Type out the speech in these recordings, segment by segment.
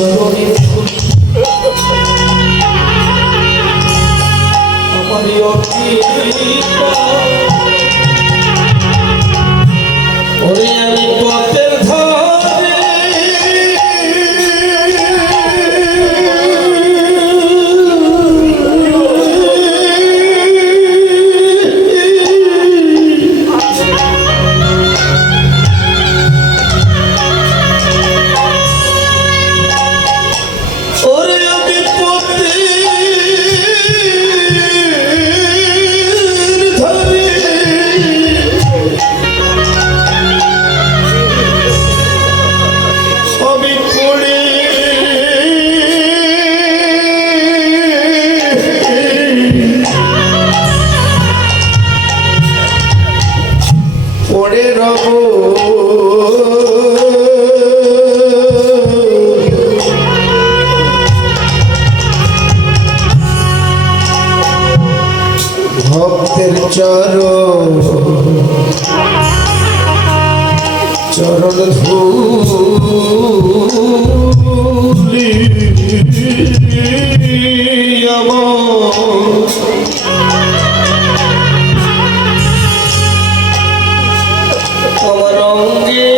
চরণে আমার ওরে আমি পথের ধারে ভক্তের চরণ ধূলি আমার অঙ্গে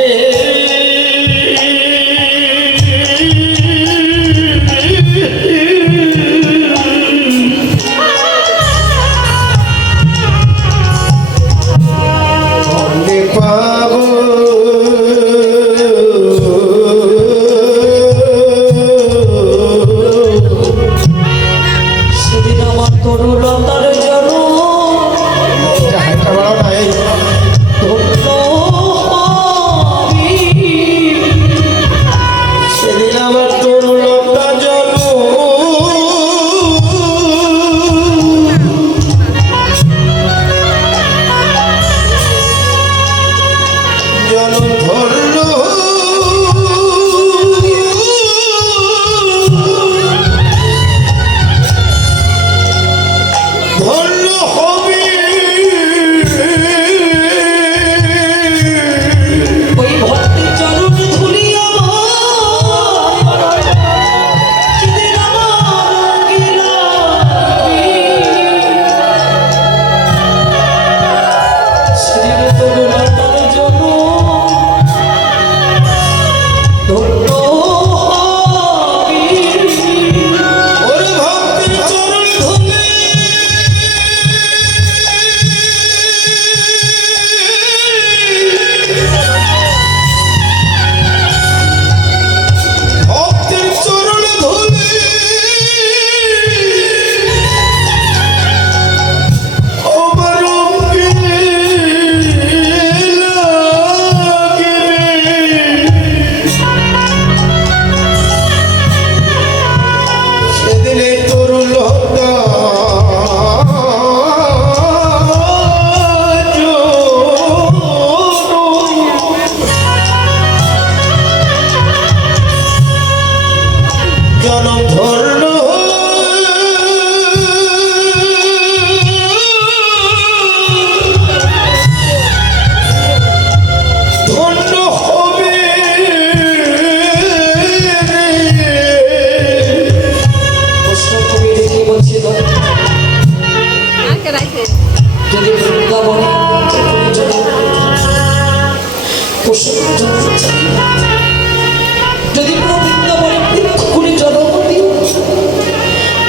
যদি বৃন্দাবনে বৃক্ষগুলি জনমতি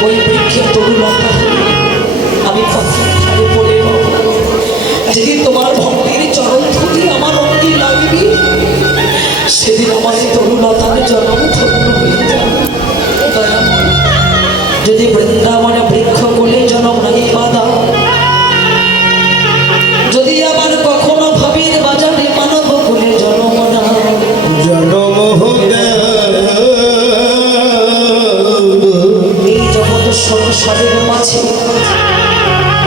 ওই বৃক্ষের তরুলতা আমি পথে পড়ে যেদিন তোমার ভক্তির চরণ ধুলি আমার অঙ্গে লাগবে সেদিন আমার তরুলতার জন্ম ধন্য হয়ে যাবে। যদি বৃন্দাবনে বৃক্ষগুলি জনম নাই বাধা, যদি আমার কখনো ভাবির বাজারে মানব কুলে জন্ম না জন্ম এই জগৎ সংসারের মাঝে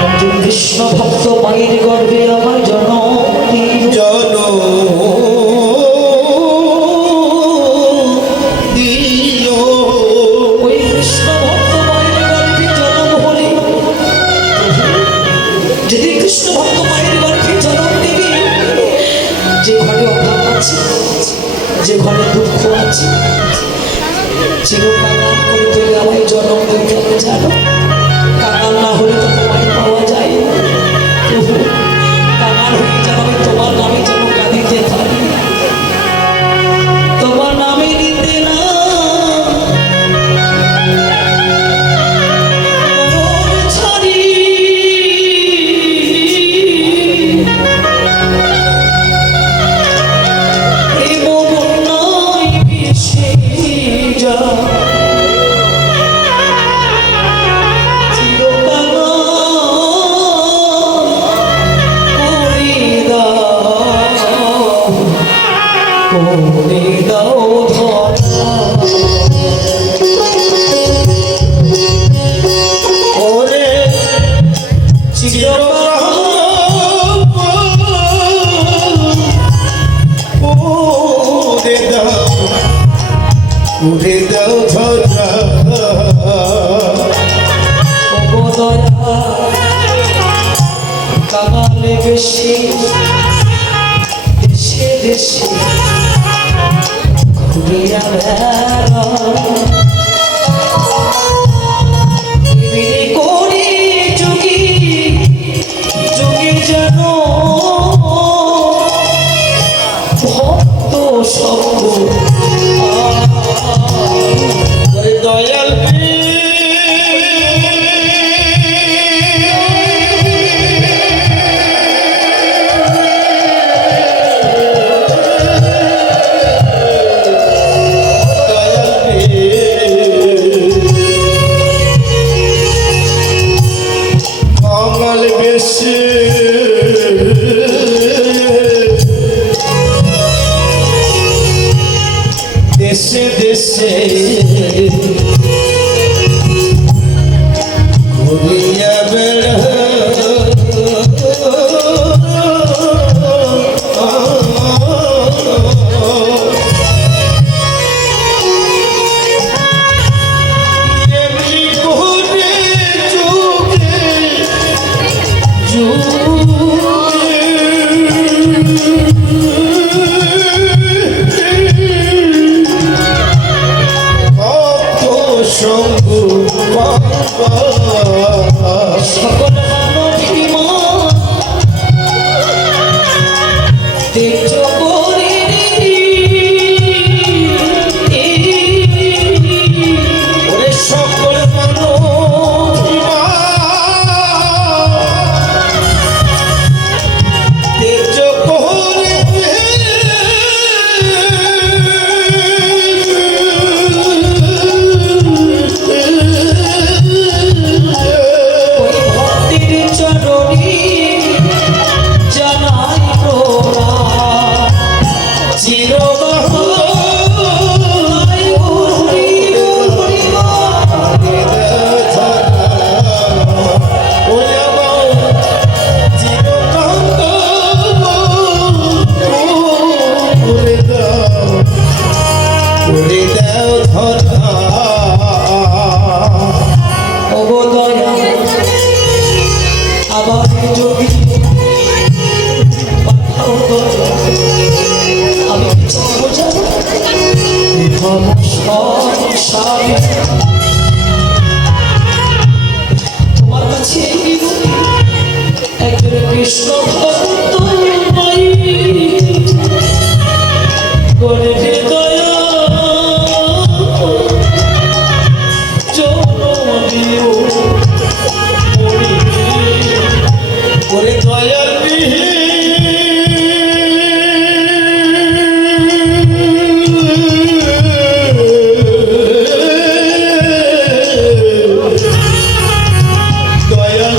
একজন কৃষ্ণ ভক্ত মায়ের গর্ভে আমার জন্ম ওই কৃষ্ণ ভক্ত মায়ের গর্ভে জন্ম হলে উড়ে দাও ঝরা ওগো দয়া কাঙালে বেশি দেশে দেশে ঘুরিয়া বেড়া করি যুগি যুগি যেন ভক্ত সঙ্গ দয়াল দেশে দেশে ঘুরিয়া বেড়া এমনি করে যুগে শম্ভু বাবা সকল মানবীমান তেজ করি ওরে সকল তেজ করে ওই ভক্তির চরণী জানাই প্রণাম চিরবাহ ওগো দয়া আবার যদি পাঠাও দয়া আমি চাবো যাব সংসারে তোমার কাছে একজন কৃষ্ণ ভক্ত মাই করে দয়া জনমিও ওরে দয়াল দয়াল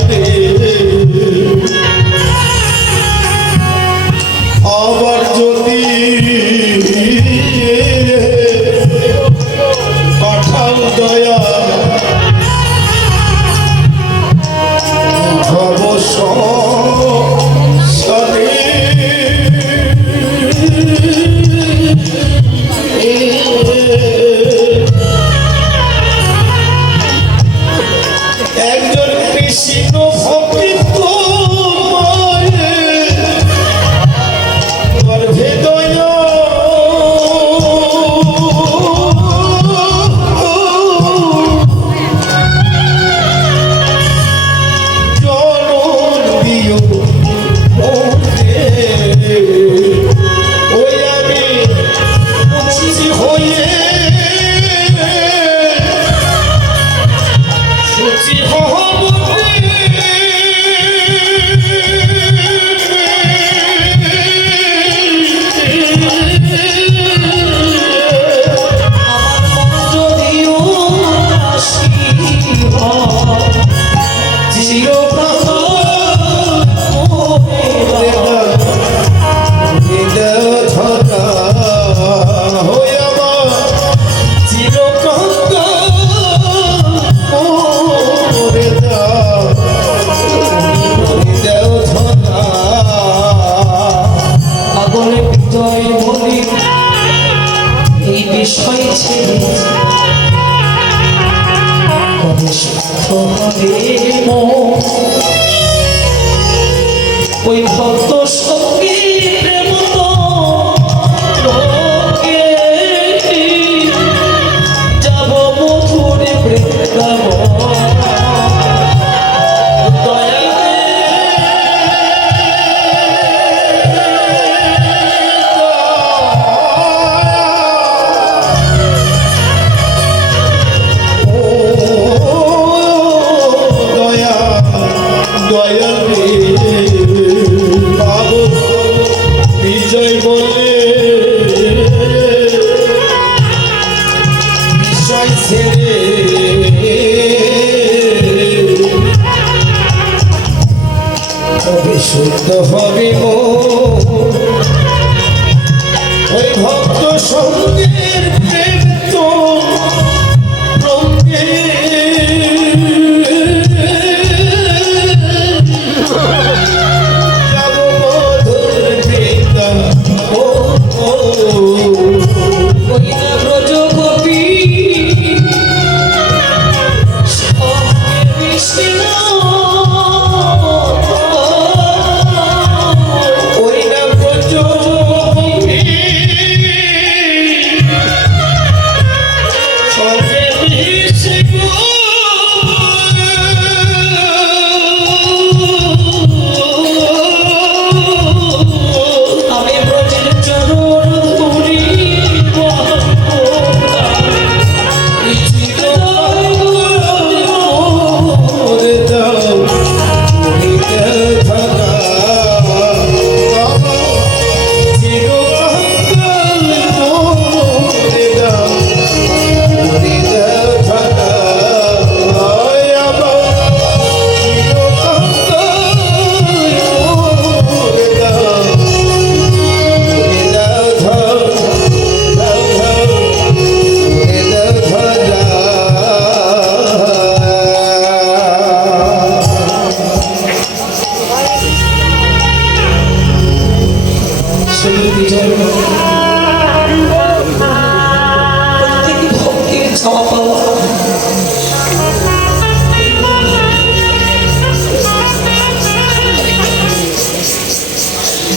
আবার যদি পাঠাও দয়া ভব সংসারে একজন কৃষ্ণ ভক্ত গর্ভে দয়া ছেড়ে কবে শুদ্ধ হবে মন ওই ভক্ত সঙ্গে প্রেম তো লোকে যাব মধুর বৃন্দাবন বিজয় বলে বিষয় ছেড়ে কবে শুদ্ধ হবে ওই ভক্ত সঙ্গের প্রেম তো প্রত্যেক ভক্তির চাওয়া পাওয়া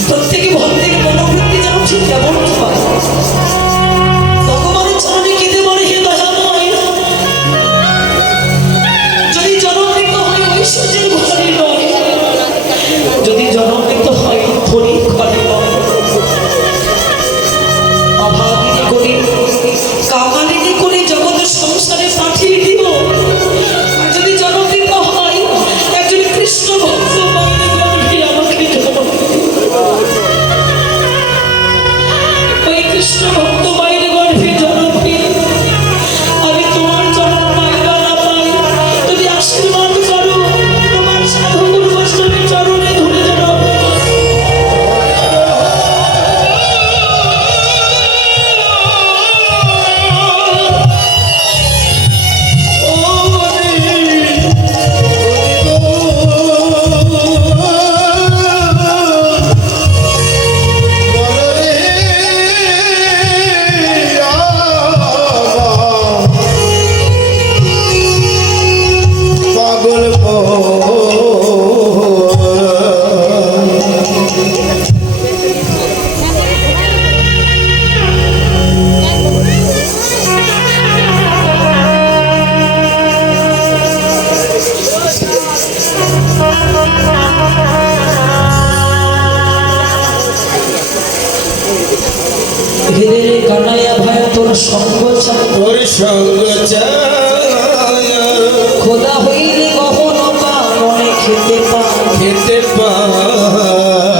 প্রত্যেক ভক্তের মনোবৃত্তি যেন ঠিক কেমন হয় ভগবানের চরণে কেঁদে বলে হে দয়াময় যদি জনমৃত হয় ঐশ্বর্যের ঘরে নয় যদি জনমৃত হয় ধনী ঘরে নয় অভাবিনী করে কাঙালিনী করে জগৎ সংসারে পাঠিয়ে দিব আর যদি জনমৃত হয় একজন কৃষ্ণ ভক্ত মায়ের গর্ভে আমাকে জন্ম দিবে। ওই কৃষ্ণ ভক্ত মায়ের গর্ভে জন্ম দিয়ে আমি তোমার চরণ পাই বা না পাই তুমি আশীর্বাদ করো তোমার সাধু গুরু বৈষ্ণবের চরণে ধরে জানাবো হৃদয়ে কানাইয়া ভাই তোর সঙ্গ চাই তোর সঙ্গ চায় খোদা হইলে গহন পা মনে খেতে পা খেতে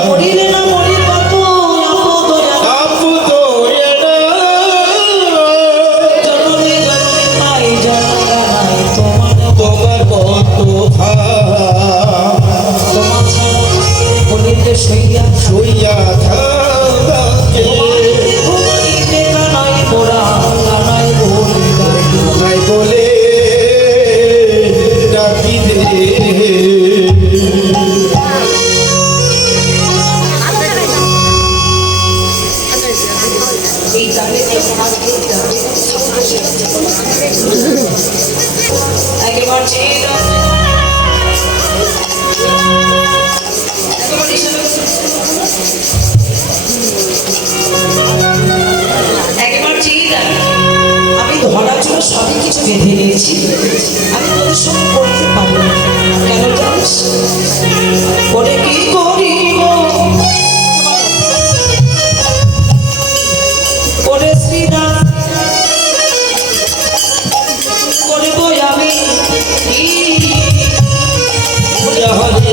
মরিলে না মরিবা তো আপদ জনমে জনমে পাই জানা নাই তোমার তোমার কত তোমার ছাড়া বলিতে সইয়া শুইয়া থাকে ঘুমাইতে কানাই মোরা কানাই বলে বলে ডাকি দে এই গানে একেবারে চেয়ে দাও। একবার চেয়ে দাও। আমি ধরার জন্য সবই কিছু বেঁধে নিয়েছি, আমি তোদের সঙ্গে করতে পারবো না। কেন জানিস? ওরে কি করিব, ওরে শ্রীরাম করব আমি কি? হরে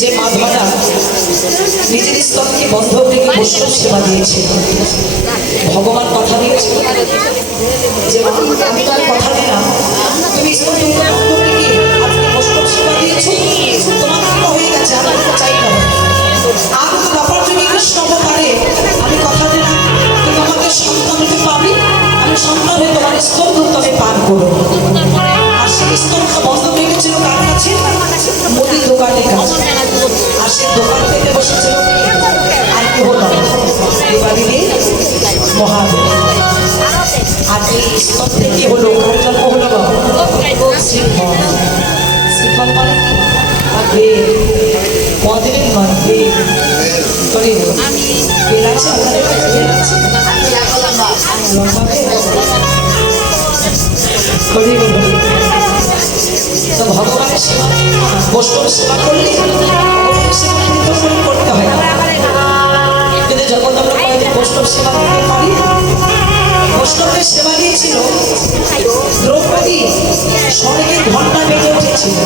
যে মা ধরা নিজের স্তনকে বন্ধ রেখে বৈষ্ণব সেবা দিয়েছে। ভগবান কথা দিয়েছে যে আমি তার কথা দিলাম, তুমি স্তনকে বন্ধ রেখে আজকে বৈষ্ণব সেবা দিয়েছো, তোমার কৃপা হয়ে গেছে, আমার চাই না। আর ব্যাপার যদি কৃষ্ণ পারে, আমি কথা দিলাম তুমি আমাকে সন্তান হতে পাবে, আমি সন্তান হয়ে তোমার স্তন তবে পান করবো। আর সেই স্তনটা বন্ধ রেখেছিল কার কাছে? মুদির দোকানের কাছে। আর সে দোকান থেকে বসেছিল আর কেউ নয়, এবারে মহাদেব। আর এই স্তন থেকে হলো কার জন্ম হলো? শ্রীফল। শ্রীফল মানে কি? মদের মধ্যে বেল আছে, আপনাদের কাছে বেল আছে? তো ভগবানের সেবা, বৈষ্ণব সেবা করলে করতে হয় না। যদি জগৎ আমরা কয়েকদিন বৈষ্ণব সেবা করতে পারি। বৈষ্ণবের সেবা দিয়েছিল দ্রৌপদী, স্বর্গের ঘন্টা বেজে উঠেছিল।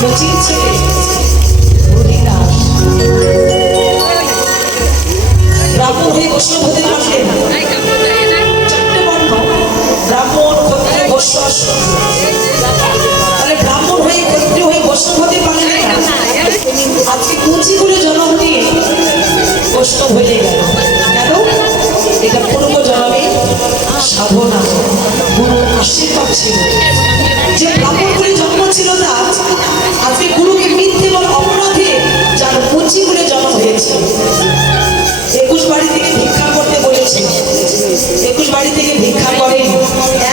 মুচির ছেলে হরিদাস ব্রাহ্মণ হয়ে বৈষ্ণব হতে পারলেন। চারটে বর্ণ, ব্রাহ্মণ, ক্ষত্রিয়, বৈশ্য, তাহলে ব্রাহ্মণ হয়ে ক্ষত্রিয় হয়ে বৈষ্ণব হতে পারলেন না। আজকে কুচি করে জন্ম নিয়ে বৈষ্ণব হয়ে গেল। কেন? এটা পূর্ব জন্মে সাধনা, গুরুর আশীর্বাদ ছিল। যে ব্রাহ্মণ করে জন্ম ছিল না, আজকে গুরুকে মিথ্যে বলে অপরাধে যার কুচি করে জন্ম হয়েছে। 21 বাড়ি থেকে ভিক্ষা করতে বলেছে, 21 বাড়ি থেকে ভিক্ষা করেন,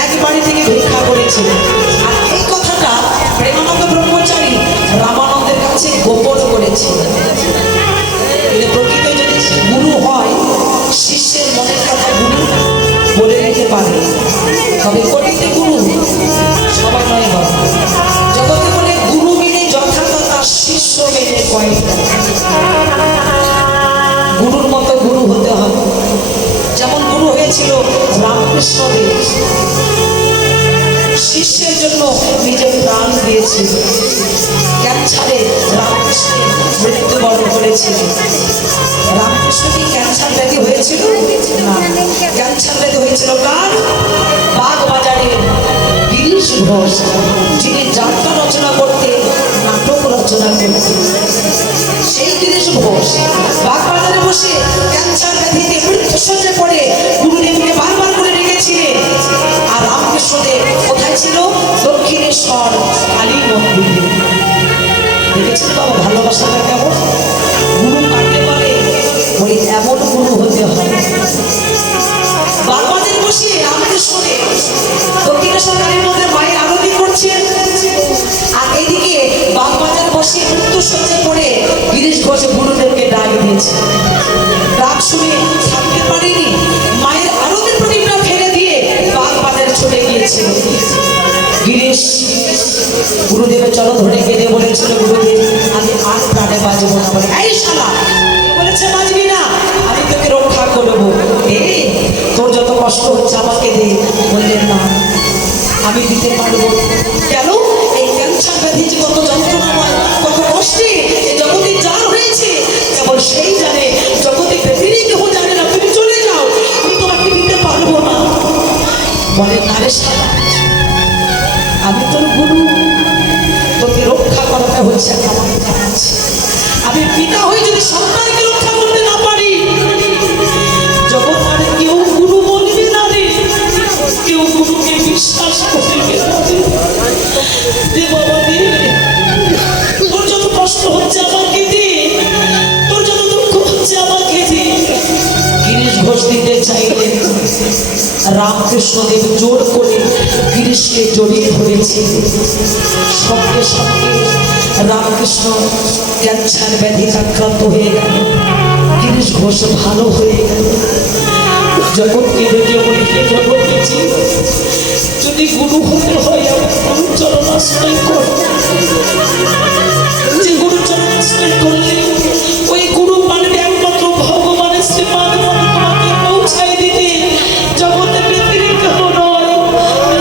এক বাড়ি থেকে ভিক্ষা করেছে। আর এই কথাটা প্রেমানন্দ ব্রহ্মচারী রামানন্দের কাছে গোপন করেছে। প্রকৃত যদি গুরু হয়, শিষ্যের মনের কথা গুরু বলে দিতে পারে। তবে প্রকৃতি গুরু সবাই নয় হয়। জগতে বলে গুরু মেনে যথাযথা, শিষ্য মেনে কয়টা। গুরুর মতো গুরু হতে হবে। যেমন গুরু হয়েছিল রামকৃষ্ণ দেব, শিষ্যের জন্য নিজের প্রাণ দিয়েছিল। ক্যান্সারে রামকৃষ্ণের মৃত্যুবরণ করেছিল। রামকৃষ্ণ কি ক্যান্সার ব্যাধি হয়েছিল? না, ক্যান্সার ব্যাধি হয়েছিল কার? বাগবাজারের গিরিশ ঘোষ, যিনি যাত্রা রচনা করতে, নাটক রচনা করতে। সেই গিরিশ ঘোষ বাগবাজারে বসে ক্যান্সার ব্যাধিতে মৃত্যুশয্যায় পড়ে গুরুদেবকে বারবার করে ডেকেছিলেন। আর রামকৃষ্ণদেব কোথায় ছিল? দক্ষিণেশ্বর কালী মন্দিরে। দেখেছেন বাবা ভালোবাসাটা কেমন? গুরু কাকে বলে? ওই এমন গুরু হতে হয়। বাগবাজারে বসে রামকৃষ্ণদেব দক্ষিণেশ্বর কালী মন্দিরে মায়ের আরতি করছেন, আর এদিকে বাগবাজারে বসে মৃত্যুশয্যায় পড়ে গিরিশ ঘোষ গুরুদেবকে ডাক দিয়েছে। ডাক শুনে থাকতে পারেনি, মায়ের আরতির প্রদীপটা ফেলে দিয়ে বাগবাজারে ছুটে গিয়েছিল। গিরিশ গুরুদেবের চরণ ধরে কেঁদে বলেছিল, গুরুদেব আমি আর প্রাণে বাঁচবো না। বলে এই শালা, বলেছে বাঁচবি না, আমি তোকে রক্ষা করবো। এই তোর যত কষ্ট হচ্ছে আমাকে দে। বললেন না, আমি দিতে পারবো। কেন? এই ক্যান্সার ব্যাধি যে কত যন্ত্রণাময়, কত কষ্টে এই জগতে যার হয়েছে, কেবল সেই জানে, জগতে পৃথিবী কেউ জানে না। তুমি চলে যাও, আমি তোমাকে দিতে পারবো না। বলেন না রে শালা, আমি তোর গুরু, তোকে রক্ষা করাটা হচ্ছে আমার কাজ। আমি পিতা হয়ে যদি সন্তানকে রক্ষা করতে না পারি, জগৎ আর কেউ গুরু বলবে না রে, কেউ গুরুকে বিশ্বাস করবে না রে। বাবা দে, তোর যত কষ্ট হচ্ছে আমাকে দে, তোর যত দুঃখ হচ্ছে আমাকে দে। গিরিশ ঘোষ দিতে চাইলেন, রামকৃষ্ণদেব জোর করে গিরিশকে জড়িয়ে ধরেছে। সঙ্গে সঙ্গে রামকৃষ্ণ ক্যান্সার ব্যাধিতে আক্রান্ত হয়ে গেল। গিরিশ ঘোষ ভালো হয়ে গেল। যখন কেঁদে বলে কে জগতেছি, যদি গুরু হতে হয় আমার গুরুর চরণ আশ্রয় কর। যে গুরুর চরণ আশ্রয় করলে ওই গুরু পারবে একমাত্র ভগবানের শ্রীপাদ তোমাকে পৌঁছাই দিতে। জগতে পৃথিবীর কেউ নয়,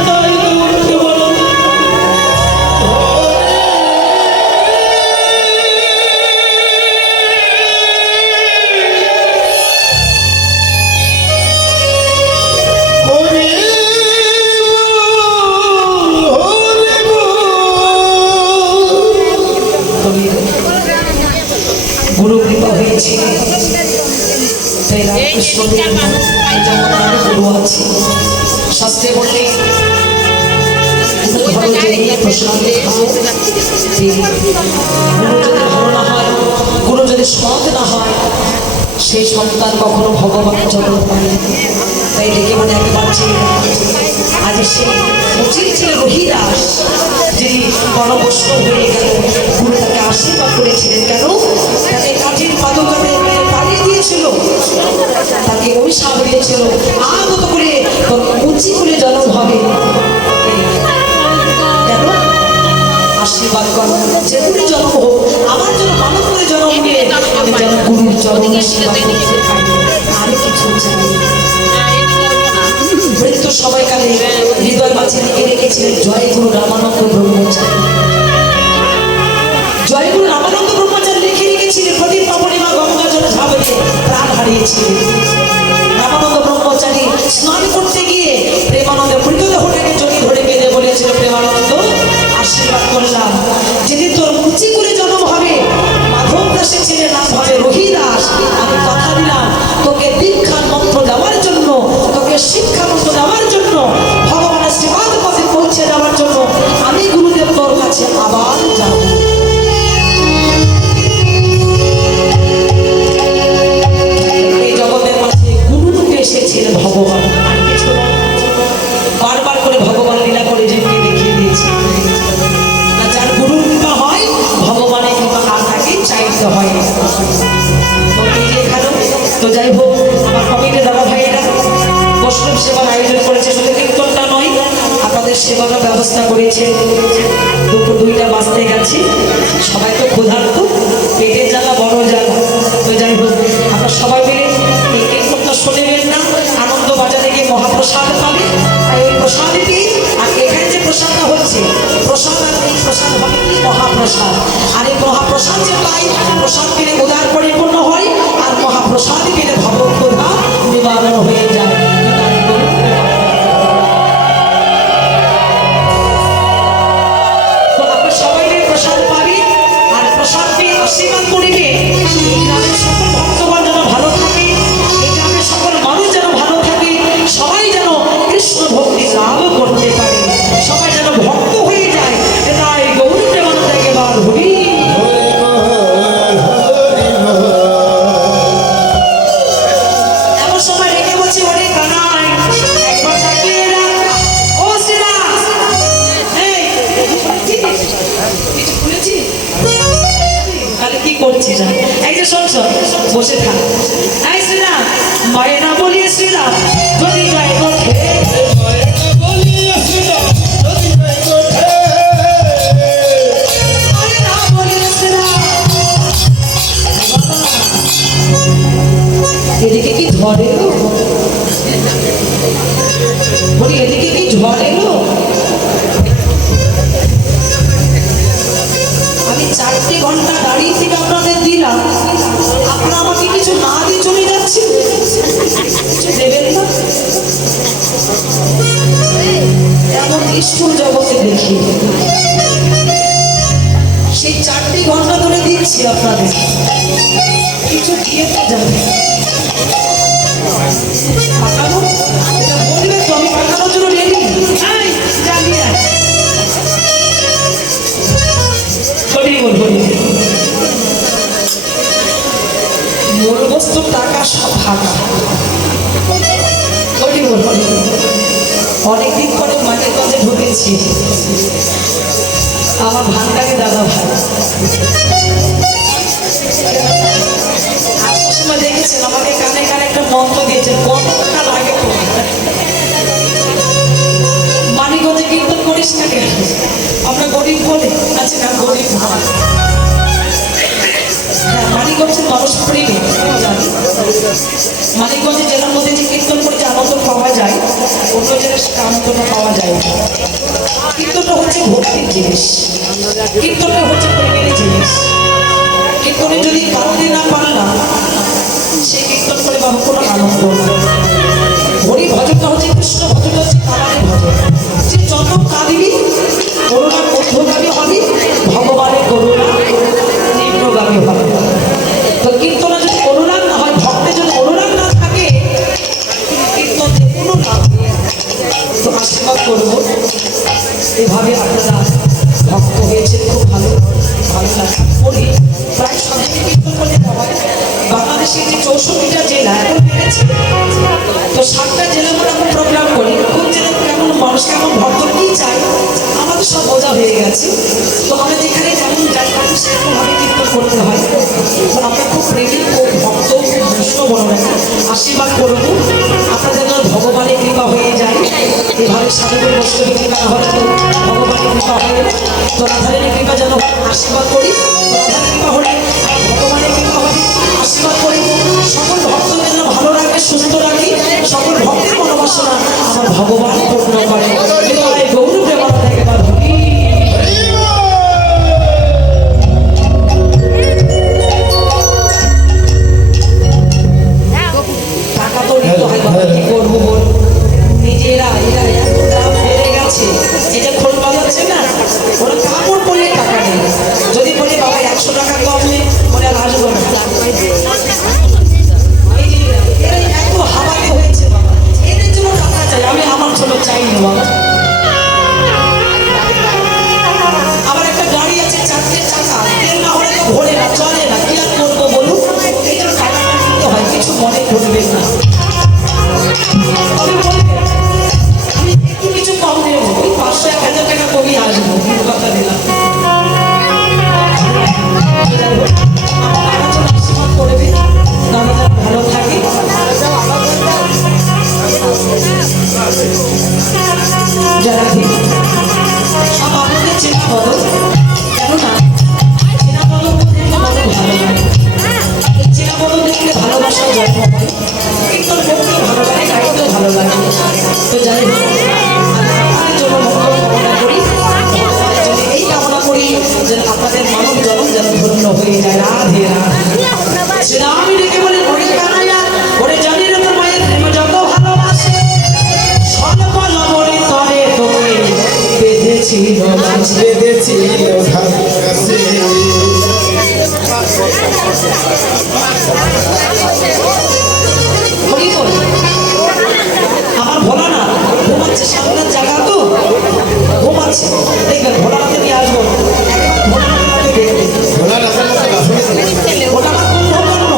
তাই গৌরকে বলো। গুরু কৃপা হয়েছে, তাই রামকৃষ্ণদেব যেমন আরো গুরু আছে। শাস্ত্রে বলে গুরু ভালো যদি প্রসাদে খাও, গুরু যদি ভালো না হয়, গুরু যদি সৎ না হয়, সেই সন্তান কখনো ভগবানের চরণ পায়। তাই ডেকে মনে একবার আজ সেই উচিত ছিল রহিদাস, যিনি পরবৈষ্ণব হয়ে গেল। গুরু তাকে আশীর্বাদ করেছিলেন। কেন? তাকে কাঠির পাদকাতে তাড়িয়ে দিয়েছিল, তাকে অভিশাপ দিয়েছিল, আগত করে উঁচি করে জন্ম হবে। কেন? আশীর্বাদ করো, যে গুরু জন্ম হোক, আমার জন্য মানব করে জন্ম নিয়ে আমি যেন গুরুর চরণ সেবা করতে পারি, আর কিছু চাই। মৃত্যুর সময়কালে হৃদয় মাঝে লিখে রেখেছিলেন জয় গুরু রামানন্দ ব্রহ্মচারী। জয় গুরু রামানন্দ ব্রহ্মচারী লিখে রেখেছিলেন প্রদীপ পাবনিমা গঙ্গা জলে ঝাঁপিয়ে প্রাণ হারিয়েছিলেন। রামানন্দ ব্রহ্মচারী স্নান করতে গিয়ে প্রেমানন্দের মৃতদেহটাকে জড়িয়ে ধরে কেঁদে বলেছিল, প্রেমানন্দ আশীর্বাদ করলাম, যেদিন তোর মুচি করে জন্ম হবে, মাধব দাসের ছেলে নাম হবে রহিদাস। আমি কথা দিলাম তোকে দীক্ষার মন্ত্র দেওয়ার জন্য, তোকে শিক্ষা মন্ত্র দেওয়ার জন্য, ভগবানের সেবাদ পথে পৌঁছে দেওয়ার জন্য আমি গুরুদেব তোর কাছে আবার যাব। এই জগতের মাঝে গুরু রূপে এসেছিলেন ভগবান, আর কিছু না। বারবার করে ভগবান লীলা করে জীবকে দেখিয়ে দিয়েছে। যার গুরুর কৃপা হয়, ভগবানের কৃপা আপনাকে চাইতে হয়। তো যাই হোক, আমার কমিটি দাদা ভাইয়েরা বৈষ্ণব সেবার আয়োজন করেছে, শুধু কীর্তনটা নয়, আপনাদের সেবারও ব্যবস্থা করেছে। দুপুর 2টা বাজতে গেছে, সবাই তো ক্ষুধার্ত, পেটের জ্বালা বড় জ্বালা। তো যাই হোক, আপনার সবাই মিলে এই কীর্তনটা শুনবেন না, আনন্দ বাজারে গিয়ে মহাপ্রসাদ পাবে। আর ওই প্রসাদে পেয়ে, আর এখানে যে প্রসাদটা হচ্ছে প্রসাদ, আর এই প্রসাদ হবে কি মহাপ্রসাদ। আর এই মহাপ্রসাদ যে পাই, প্রসাদ পেলে উদার পরিপূর্ণ হয়, আর মহাপ্রসাদ পেলে ভবক্ষুধা নিবারণ হয়ে যায়। তো আপনার সবাই প্রসাদ পাবে, আর প্রসাদ পেয়ে আশীর্বাদ করিবে। বসে থাক। এই শ্রীরাম, মায়ের না বলিয়ে শ্রীরাম, যদি যাই ওঠে। মায়েরা বলিয়াছিল যদি নাই ওঠে, মায়ের না বলিয়ে শ্রীরাম। বাবা, এদিকে কি ঝড় এলো? বলি এদিকে কি ঝড় এলো? আমি 4টে ঘন্টা দাঁড়িয়ে থেকে আপনাদের দিলাম, আপনারা আমাকে কিছু না দিয়ে চলে যাচ্ছে, কিছু দেবেন না? এমন নিষ্ঠুর জগতে দেখি। সেই 4টে ঘন্টা ধরে দিচ্ছি আপনাদের, কিছু দিয়ে তো যাবে। পাঠাবো? এটা বলবে তো আমি পাঠানোর জন্য রেডি। জানি না মূল বস্তু টাকা সব ভাগা। অনেকদিন পরে মাঝে মাঝে ঢুকেছি, আমার ভান্ডারি দাদা ভাই আসার সময় দেখেছেন আমাকে কানে কানে একটা মন্ত্র দিয়েছেন, কত টাকা লাগে তো? মানিকগঞ্জে কীর্তন করিস না কেন? আমরা গরিব বলে আছি না, গরিব হয়। হ্যাঁ, মানিকগঞ্জের মানুষ প্রেমী জানি। মানিকগঞ্জে জেলার মধ্যে যে কীর্তন করে যে আনন্দ পাওয়া যায়, অন্য জেলার সেটা আনন্দ পাওয়া যায় না। কীর্তনটা হচ্ছে ভক্তির জিনিস, কীর্তনটা হচ্ছে প্রেমের জিনিস। কীর্তনে যদি কাঁদতে না পারলাম, সেই কীর্তন করে বাবু কোনো আনন্দ না। হরি ভজনটা হচ্ছে কৃষ্ণ ভজনটা হচ্ছে কামারের ভজন। যে যত কাঁদবি করুণা মধ্যগামী হবি, ভগবানের করুণা নিম্নগামী হবে। তো কীর্তনে যদি অনুরাগ না হয়, ভক্তে যদি অনুরাগ না থাকে, কীর্তন কোনো লাভ নেই। তো আশীর্বাদ করবো এভাবে আপনারা ভক্ত হয়েছে, খুব ভালো ভালো লাগে। করি প্রায় সব দিকে কীর্তন করতে হয়। বাংলাদেশের যে 64টা জেলা এখন বেড়েছে, তো 7টা জেলা আমরা এখন প্রোগ্রাম করি। কোন জেলা কেমন মানুষ, কেমন ভক্ত কী চাই আমাদের সব বোঝা হয়ে গেছে। তো আমরা যেখানে যেমন যাই মানুষ সেরকমভাবে কীর্তন করতে হয়। তো আমরা খুব প্রেমী, খুব ভক্ত, খুব বৈষ্ণব বড়রা আশীর্বাদ করবো আপনাদের যেন ভগবানের কৃপা হয়ে যায়। এভাবে সাধুদের বৈষ্ণবের কৃপা হলে তো ভগবানের কৃপা হবে। তো রাধারানীর কৃপা যেন আশীর্বাদ করি, রাধার কৃপা হলে ভগবানের কৃপা হবে। আশীর্বাদ করি সকল ভক্তদের যেন ভালো রাখে, সুস্থ রাখি, সকল ভক্তের মনোবাসনা আমার ভগবান পূর্ণ করে। গৌর প্রেমানন্দ একবার ধরি। টাকা তো নিতে হয় বাবা, কি করবো বল? নিজেরা এরা এত দাম বেড়ে গেছে, এটা খোল বাজাচ্ছে না, ওরা কাপড় পরলে টাকা নেই। যদি বলি বাবা 100 টাকা কম নেই, ওরা আর আসবো না। এই যে এরা এত হাওয়াতে হয়েছে বাবা, এদের জন্য টাকা চাই, আমি আমার জন্য চাই না বাবা। আমার একটা গাড়ি আছে 4টে চাকা, তেল না হলে তো ঘোরে না, চলে না, কি আর করবো বলুন? এই জন্য টাকাটা কিনতে হয়, কিছু মনে করবেন না। তবে বলবেন আমি একটু কিছু কম দেবো, ওই 500-1000 টাকা কমিয়ে আসবো, কথা দিলাম। আমার দাদা জন্য আশীর্বাদ করবে, দাদা যেন ভালো থাকে। যারা ঠিক সব আপনাদের চেনা বদল, কেননা চেনা বদল দেখলে বড় ভালো লাগে। এই চেনা বদল দেখলে ভালোবাসার জন্ম হয়, কীর্তন করতেও ভালো লাগে, গাইতেও ভালো লাগে। তো যাই হোক, আপনাদের জন্য মঙ্গল কামনা করি, ভগবানের জন্য এই কামনা করি যেন আপনাদের মানব জন্ম যেন ধন্য হয়ে যায়। রাধে রাধে। শ্রীরাম ডেকে বলে, ওরে কানাইয়া, ওরে জানি না তোর মায়ের প্রেম যত ভালোবাসে, স্বল্প লবণে তরে তোকে বেঁধেছিল গাছে। বেঁধেছিল ঘাসে। হরি বল। আমার ভোলা না ঘুমাচ্ছে, সামনের জায়গা তো ঘুমাচ্ছে, দেখবেন ভোলানাথে নিয়ে আসবো, ভোলানাথে দেখবে। ভোলা রাজার মতো বাসনে ভোলানাথ কুম্ভকর্ণ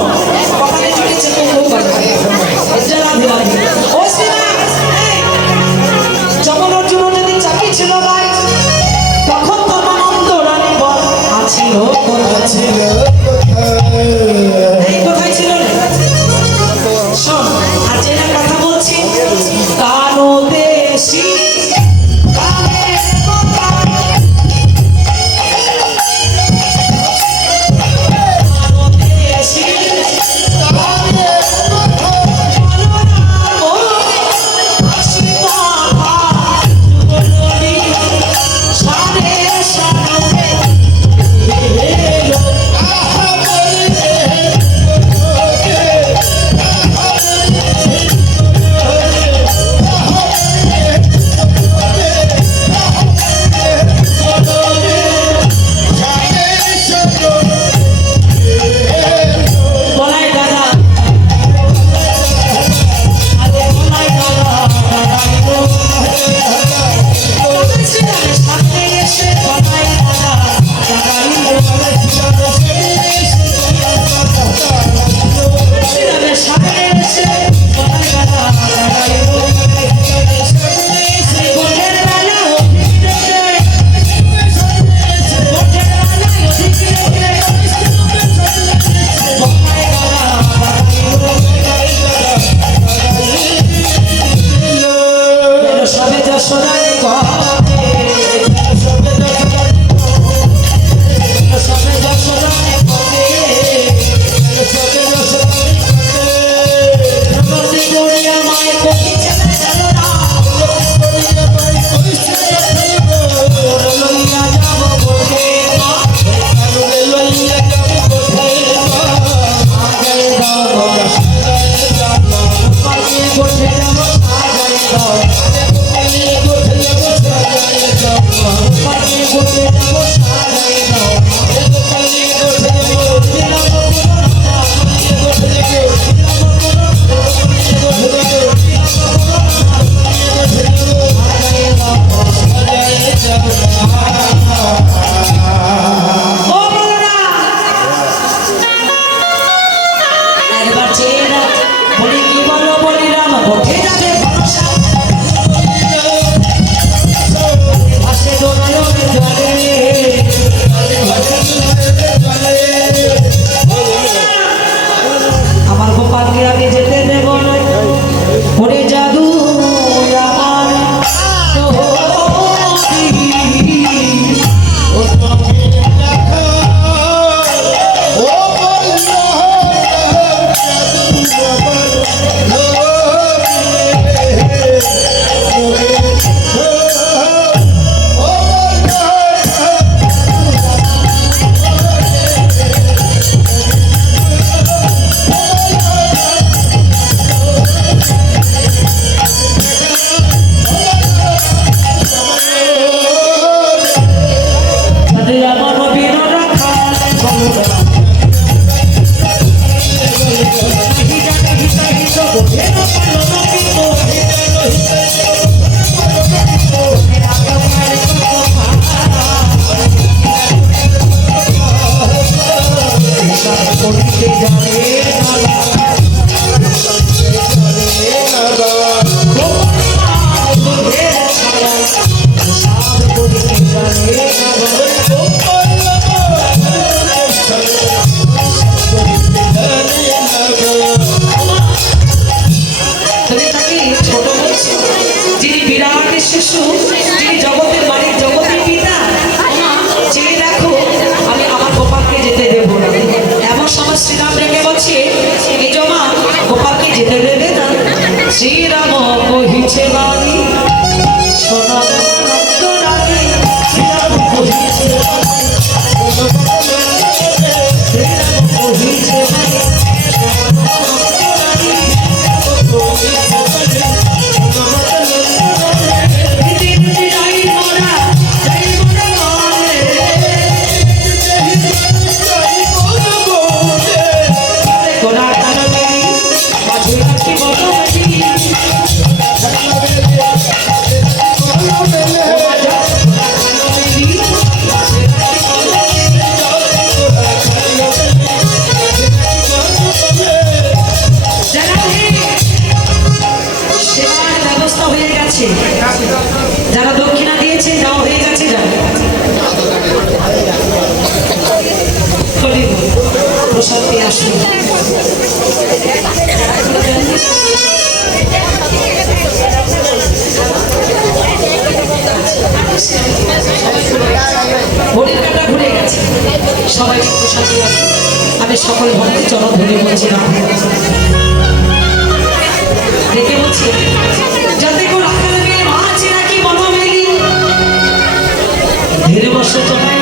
কপালে চুটেছে কুম্ভকর্ণ। রাধে রাধে। ও শ্রীরাম, যখন অর্জুন যদি চাকরি ছিল ভাই, তখন ধর্মানন্দ রানী বল আছিল কোথায়? ছিল কোথায়? কোথায় ছিল ছোট বলছো যিনি বিরাট শিশু, যিনি জগতের মালিক, জগতের পিতা, চেয়ে দেখো আমি আমার গোপালকে যেতে দেবো না। এমন সময় শ্রীরাম রেখে বলছে এই জমা গোপালকে যেতে দেবে না। শ্রীরাম কহিছে বাণী শোনা রানী, শ্রীরাম কহিছে শ্রীরাম কহিছে যারা দক্ষিণা দিয়েছে দেওয়া হয়ে গেছে। প্রসাদ পেয়ে আসুন। ঘড়ির কাঁটা ঘুরে গেছে, সবাই প্রসাদ পেয়ে আসুন। আমি সকল ভক্তের চরণ ধরে বলছিলাম দেখে বলছি যাতে কেউ রাখা লাগে মাছ নাকি বনমেলি ধীরে বসে চলে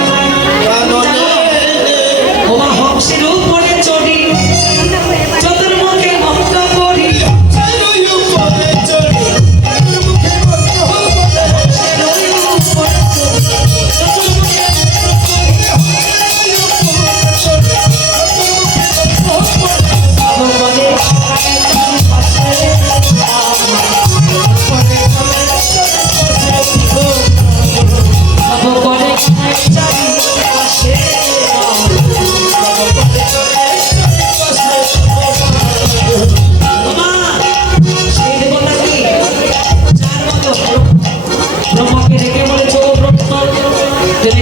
ওমা হংসের উপরে চড়ি চতুর্মুখে মন্ত্র করি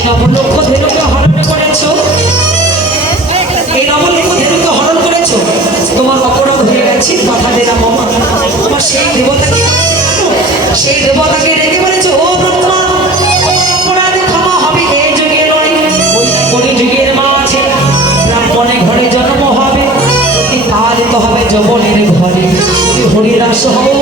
নবলক্ষ ধেনুকে হরণ করেছো, এই নবলক্ষ ধেনুকে হরণ করেছো, তোমার অপরাধ হয়ে গেছে, কথা দিলাম মামা। তোমার সেই দেবতাকে ডেকে বলেছো ও ব্রহ্মা অপরাধে ক্ষমা হবে এই যুগে নয়, ওই কলি যুগের মাঝে ব্রাহ্মণে ঘরে জন্ম হবে, পালিত হবে যৌবনের ঘরে, হরিদাস হও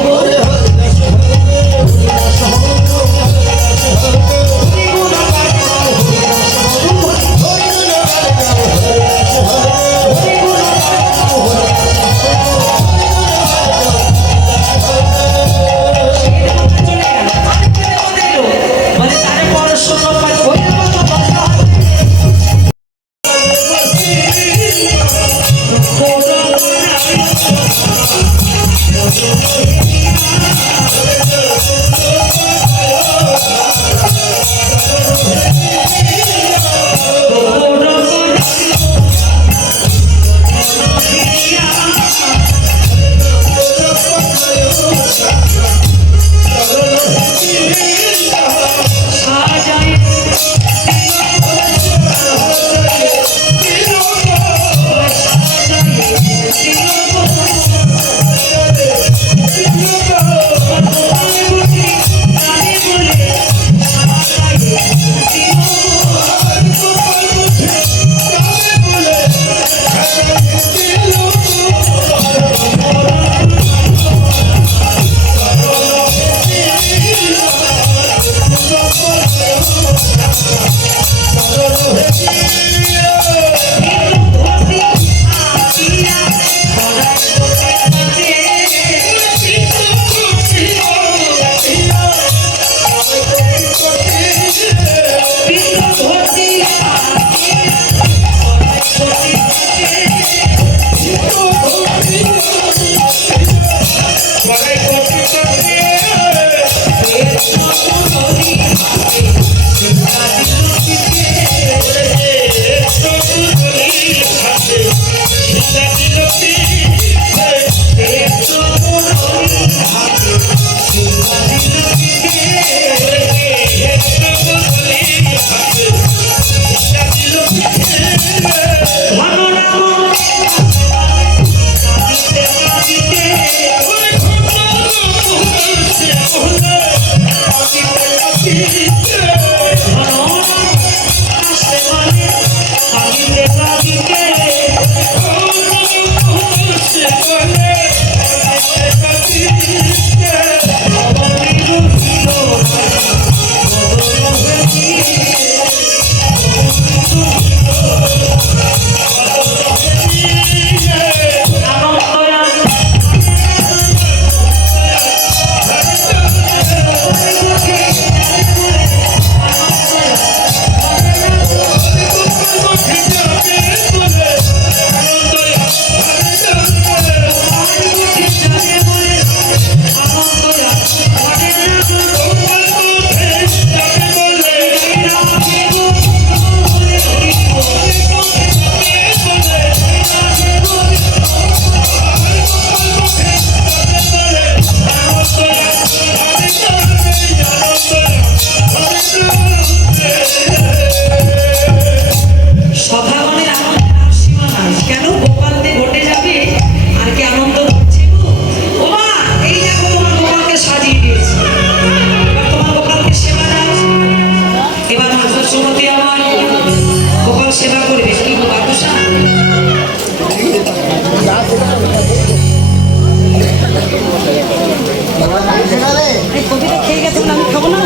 এই কবিতা খেয়ে গেছে বলে আমি খাবো না।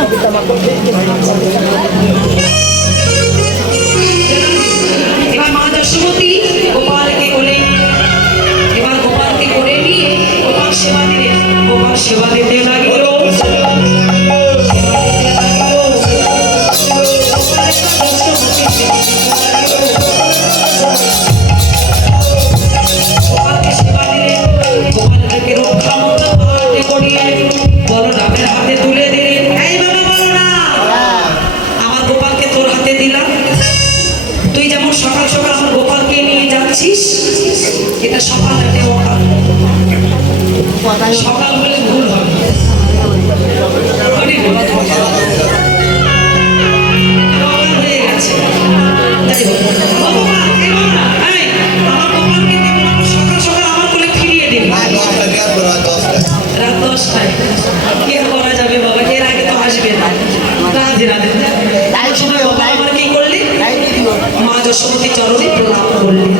এবার মা যশোমতী গোপালকে কোলে, এবার গোপালকে কোলে নিয়ে গোপাল সেবা দিলেন। গোপাল সেবা দিতে লাগলো। গোপালকে সেবা দিলেন। গোপালকে রক্ষা মতো হাতে করিয়ে বলরামের হাতে তুলে দিলেন। এই বাবা বলরাম, আমার গোপালকে তোর হাতে দিলাম। তুই যেমন সকাল সকাল আমার গোপালকে নিয়ে যাচ্ছিস, এটা সকাল না ওকাল। সকাল বলে ভুল হবে। সকাল হয়ে গেছে। যাই হোক, বাবা, এই বাবা, এই, আমার গোপালকে দেখলাম সকাল সকাল আমার কোলে ফিরিয়ে দিন। রাত 10টায় কি আর করা যাবে বাবা, এর আগে তো আসবে না। রাধে রাধে। তাই সময় বাবা আমার কি করলি? মা যশোমতী চরণে প্রণাম করলেন।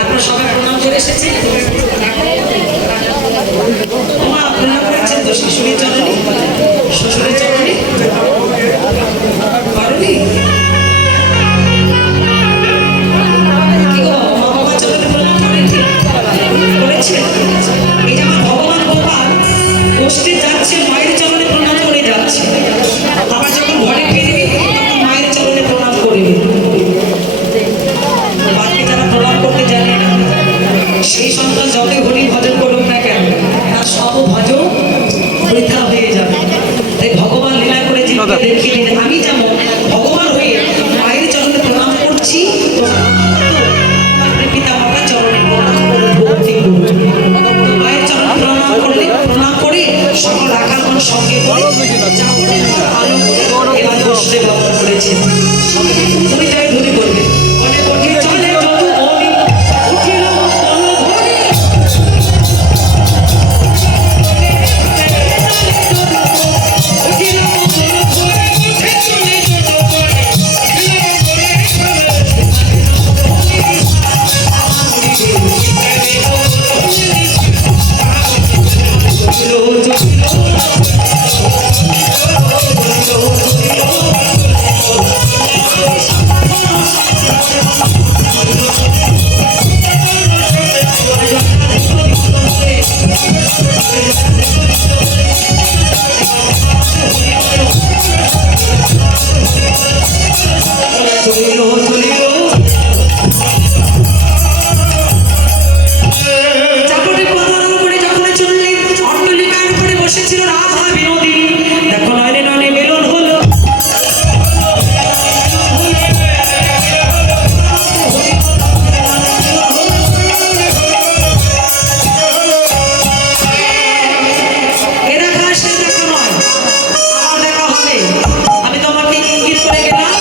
আপনারা সবাই প্রণাম করে এসেছেন? মা প্রণাম করেছেন তো শাশুড়ির চরণে, শ্বশুরের চরণে? পারোনি? কি গো, মা বাবার চরণে প্রণাম করেনি? করেছেন? এই যে আমার ভগবান গোপাল গোষ্ঠী যাচ্ছে, মায়ের চরণে প্রণাম করে যাচ্ছে। আবার যখন ঘরে ফিরবি তখন মায়ের চরণে প্রণাম করবি। বাকি যারা প্রণাম করতে জানে না, সেই সন্তান যতই হরি ভজন করুক না কেন, তার সব ভজন বৃথা হয়ে যাবে। তাই ভগবান লীলা করে জীবকে দেখিয়ে দিলেন। আমি যেমন ভগবান হয়ে মায়ের চরণে প্রণাম করছি, পিতা মাতার চরণে প্রণাম করবো। মায়ের চরণে প্রণাম করলে প্রণাম করে সকল রাখালগণ সঙ্গে করে চাকরের আলো করে এবার বসলে বরণ করেছেন। তুমি তাই ধরে বলবে, অনেক কঠিন চলে যদু বলি, উঠিল বল ধরে। উঠিল বল ধরে, উঠে চলে যদু বলি, উঠিল চাকরটি পদারণ করে যখন চললেন, অট্টালিকার উপরে বসেছিল রাধা বিনোদিনী। দেখো নয়নে নয়নে মিলন হলো। এ দেখা সে দেখা নয়, আমার দেখা হবে। আমি তোমাকে ইঙ্গিত করে গেলাম,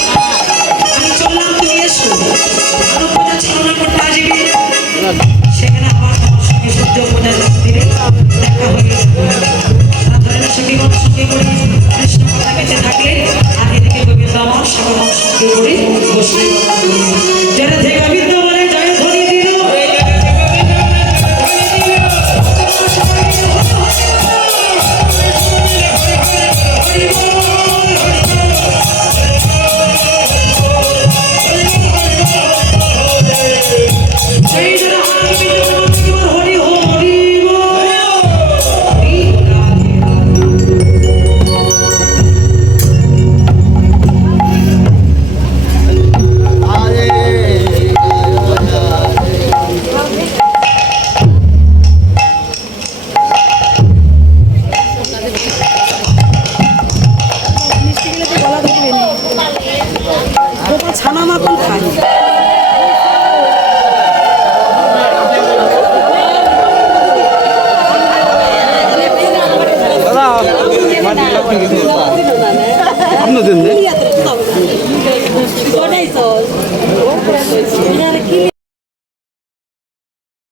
আমি চললাম, তুমি এসো। আরো পূজা চালনা করতে আসবে, সেখানে আবার তোমার সঙ্গে সূর্য পূজা দিলে